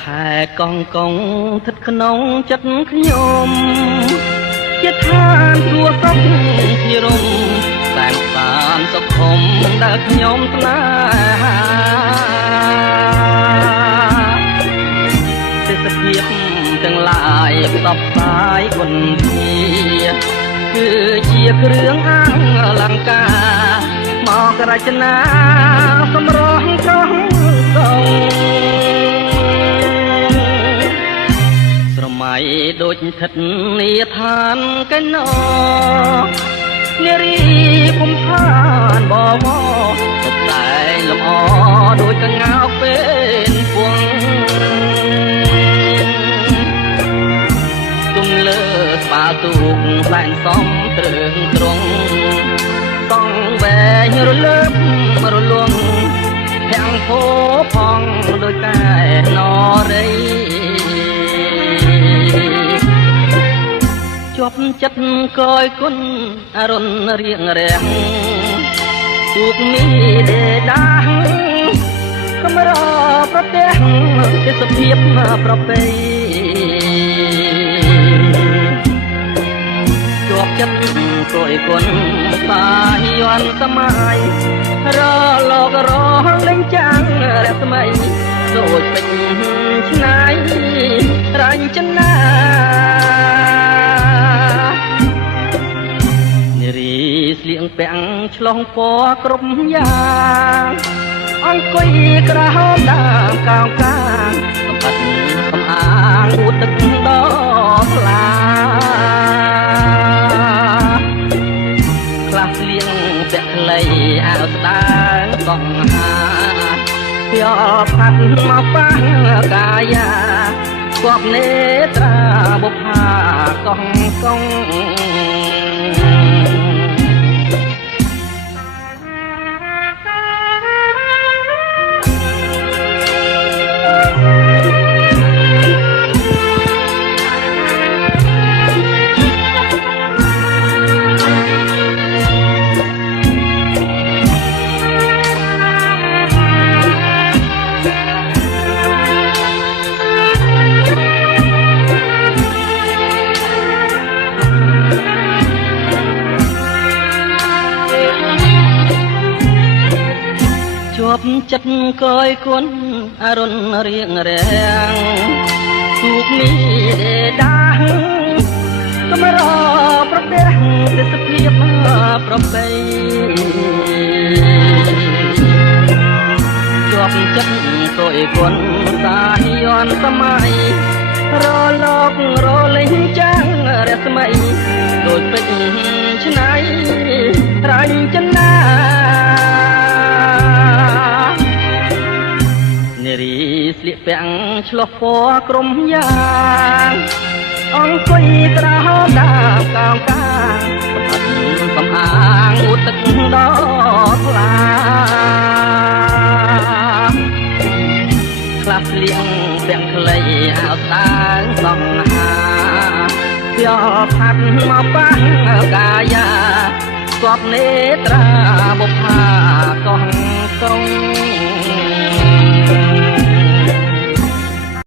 ខែកងកងស្ថិតក្នុងចិត្តខ្ញុំជាឋានសួគ៌សុខជារមតែបានសុខធំដែលខ្ញុំស្នេហាទេសភាពទាំងឡាយផ្សព្វផ្សាយគុណធាគឺជាគ្រឿងអលង្ការមករចនាសម្រស់ត្រង់កងស្រមៃដូចស្ថិតនាឋានកែណនារីពុំខានបវរទុកតែលំអដូចកងើពេលពួងទុំលើស្បាទូកសែនសំត្រឹងត្រង់កង់វែងរលើបរលងទាំងពោផងដូចតែនរីជាប់ចិត្តកយគុណអរុនរៀងរាំងទូកនេះដេដាកម្រប្រទេសទេសភាពប្រពៃជាប់ចិត្តកយគុណសាយ័នសម័យរលករលេងចាំងរស្មីដូចពេជ្រឆ្នៃរញ្ចនានារីស្លៀងពាំងឆ្លងពណ៌គ្រប់យ៉ាងអង្គុយក្រហមដើមកោងកាងកំបិតសំអាងអួតទឹកដល់ថ្លាខ្លះស្លៀងពាក់ខ្លីអាវស្ដើងកងហាខ្យល់ផាត់មកប៉ះកាយាគប់នេត្រាបុប្ផាកងកងជាប់ចិត្តកយគុណអរុនរៀងរាំងទូកនេះដេដាកម្រប្រទេសទេសភាពប្រពៃជាប់ចិត្តកយគុណសាយ័នសម័យរលករលេងចាំងរស្មីដូចពេជ្រឆ្នៃរញ្ចនានារីស្លៀកពាំងឆ្លុះពណ៌ក្រុមយ៉ាងអង្គុយក្រហមដើមកោងកាងសំអាងអួតទឹកដល់ថ្លាខ្លះស្លៀងពាក់ខ្លីអាវស្ដើងសង្ហាខ្យល់ផាត់មកប៉ះកាយាគប់នេត្រាបុប្ផាកងកង